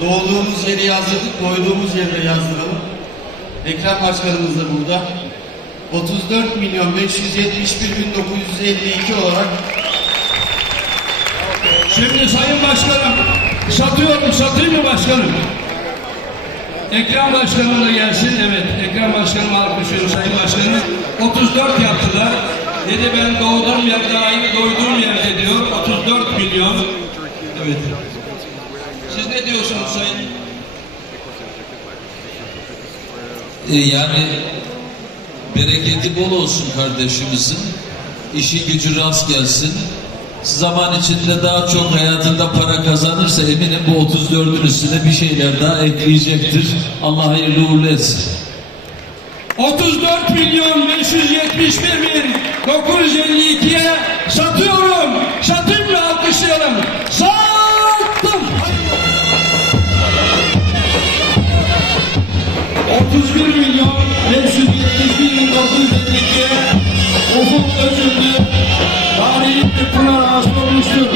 Doğduğumuz yeri yazdırdık, doyduğumuz yerde yazdıralım. Ekrem Başkanımız da burada. 34 milyon 571 bin 952 olarak Şimdi Sayın Başkanım, satıyorum, satayım mı başkanım? Ekrem Başkanım da gelsin, evet. Ekrem Başkanım alkışlıyorum Sayın Başkanım. 34 yaptılar. Dedi ben doğduğum yerde aynı doyduğum yerde diyor. 34 milyon. Evet. Siz ne diyorsunuz Sayın? E, yani bereketi bol olsun kardeşimizin. İşi gücü rast gelsin. Zaman içinde daha çok hayatında para kazanırsa eminim bu 34'ün üstüne bir şeyler daha ekleyecektir. Allah hayırlı uğurlu etsin. 34 milyon 571 bin 952'ye satıyorum. Satayım mı alkışlayalım? Sattım. 31 milyon 571 bin 952'ye ufuk özürlü tarihi bir pınar ağası olmuştur.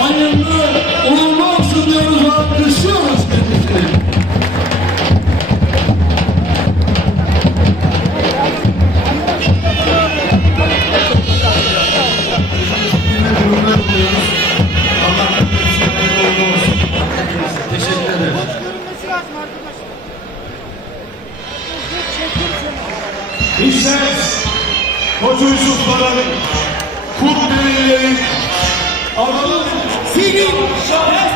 Hayırlı uğurlu olsun diyoruz alkışlıyoruz kendisini. gururlar duyuyoruz. İşte Koca Yusuf Baran'ın Kurt Delilerin Adının Senin destanını yazacağım.